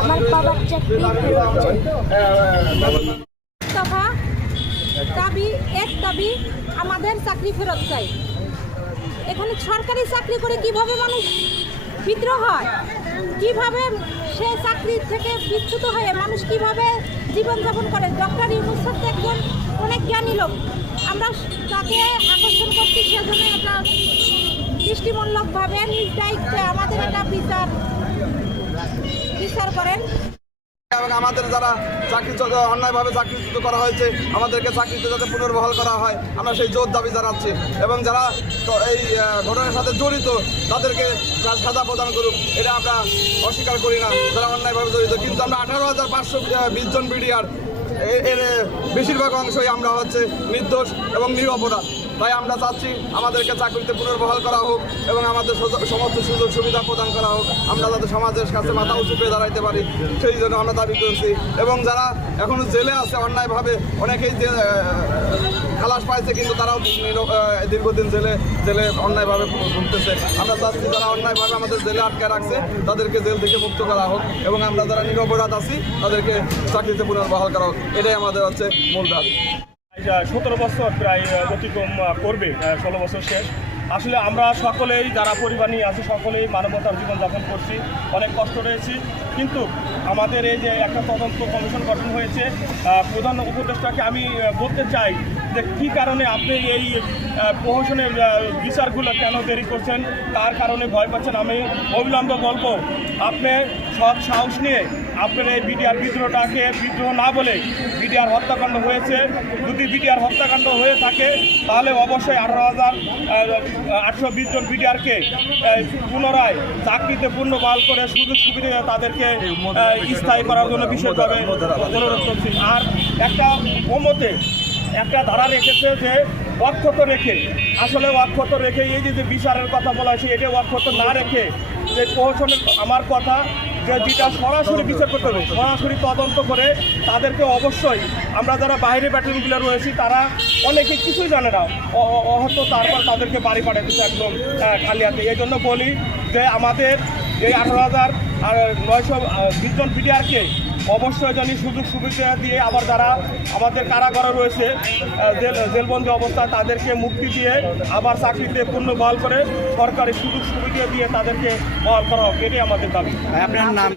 আমার বাবার চাকরি দাবি এক দাবি আমাদের চাকরি ফেরত চাই এখানে সরকারি চাকরি করে কীভাবে মানুষ বিদ্রোহ হয়? কীভাবে সে চাকরি থেকে বিচ্যুত হয়ে মানুষ কীভাবে জীবনযাপন করে? ডক্টর ইউনুস স্যার একজন অনেক জ্ঞানী লোক। আমরা তাকে আকর্ষণ এটা দৃষ্টিমূলকভাবে নিজ দায়িত্বে আমাদের এটা বিচার বিচার করেন। এবং আমাদের যারা চাকরিচ্যুত, অন্যায়ভাবে চাকরিচ্যুত করা হয়েছে, আমাদেরকে চাকরিতে যাতে পুনর্বহাল করা হয়, আমরা সেই জোর দাবি জানাচ্ছি। এবং যারা এই ঘটনার সাথে জড়িত, তাদেরকে সাজা প্রদান করুক, এটা আমরা অস্বীকার করি না। যারা অন্যায়ভাবে জড়িত, কিন্তু আমরা আঠারো হাজার পাঁচশো বিশ জন বিডিআর এর বেশিরভাগ অংশই আমরা হচ্ছে নির্দোষ এবং নিরপরাধ। তাই আমরা চাচ্ছি আমাদেরকে চাকরিতে পুনর্বহাল করা হোক এবং আমাদের সমস্ত সুযোগ সুবিধা প্রদান করা হোক। আমরা যাতে সমাজের কাছে মাথা উঁচু পেয়ে দাঁড়াইতে পারি, সেই জন্য আমরা দাবি করছি। এবং যারা এখনও জেলে আছে, অন্যায়ভাবে অনেকেই যে খালাস পাইছে, কিন্তু তারাও দীর্ঘদিন জেলে জেলে অন্যায়ভাবে ভুগতেছে। আমরা চাচ্ছি যারা অন্যায়ভাবে আমাদের জেলে আটকে রাখছে, তাদেরকে জেল থেকে মুক্ত করা হোক এবং আমরা যারা নিরপরাধ আছি, তাদেরকে চাকরিতে পুনর্বহাল করা হোক। এটাই আমাদের হচ্ছে মূল দাবি। সতেরো বছর প্রায় অতিক্রম করবে ষোলো বছর শেষ। আসলে আমরা সকলেই, যারা পরিবার নিয়ে আছি, সকলেই মানবতার জীবনযাপন করছি, অনেক কষ্ট রয়েছি। কিন্তু আমাদের এই যে একটা তদন্ত কমিশন গঠন হয়েছে প্রধান উপদেষ্টাকে আমি বলতে চাই যে কী কারণে আপনি এই প্রহসনের বিচারগুলো কেন দেরি করছেন? তার কারণে ভয় পাচ্ছেন আমি। অবিলম্বে বলব আপনি সৎ সাহস নিয়ে আপনার এই বিডিআর বিদ্রোহটাকে বিদ্রোহ না বলে বিডিআর হত্যাকাণ্ড হয়েছে। যদি বিডিআর হত্যাকাণ্ড হয়ে থাকে, তাহলে অবশ্যই আঠারো হাজার আটশো বিশ জন বিডিআরকে পুনরায় চাকরিতে পূর্ণ বহাল করে সুযোগ সুবিধা তাদেরকে স্থায়ী করার জন্য বিশেষভাবে অনুরোধ করছি। আর একটা ওমতে একটা ধারা রেখেছে যে অক্ষত রেখে, আসলে অক্ষত রেখে এই যে বিচারের কথা বলা হয়েছে এটা অক্ষত না রেখে যে প্রহসনের আমার কথা, যে যেটা সরাসরি বিচার করতে হবে, সরাসরি তদন্ত করে তাদেরকে অবশ্যই আমরা যারা বাইরে ব্যাটারিগুলো রয়েছি, তারা অনেকে কিছুই জানে না, অ- অ- হয়তো তারপর তাদেরকে বাড়ি পাঠাতেছে একদম খালি হাতে এই জন্য বলি যে আমাদের এই আঠারো হাজার, আর নয়শো বিশ জন পিডিআরকে অবশ্যই জানি সুযোগ সুবিধা দিয়ে আবার যারা আমাদের কারাগারে রয়েছে জেল, জেলবন্দি অবস্থায় তাদেরকে মুক্তি দিয়ে আবার চাকরিতে পূর্ণ বহাল করে সরকারি সুযোগ সুবিধা দিয়ে তাদেরকে বহাল করা হোক, এটাই আমাদের দাবি। আপনার নাম?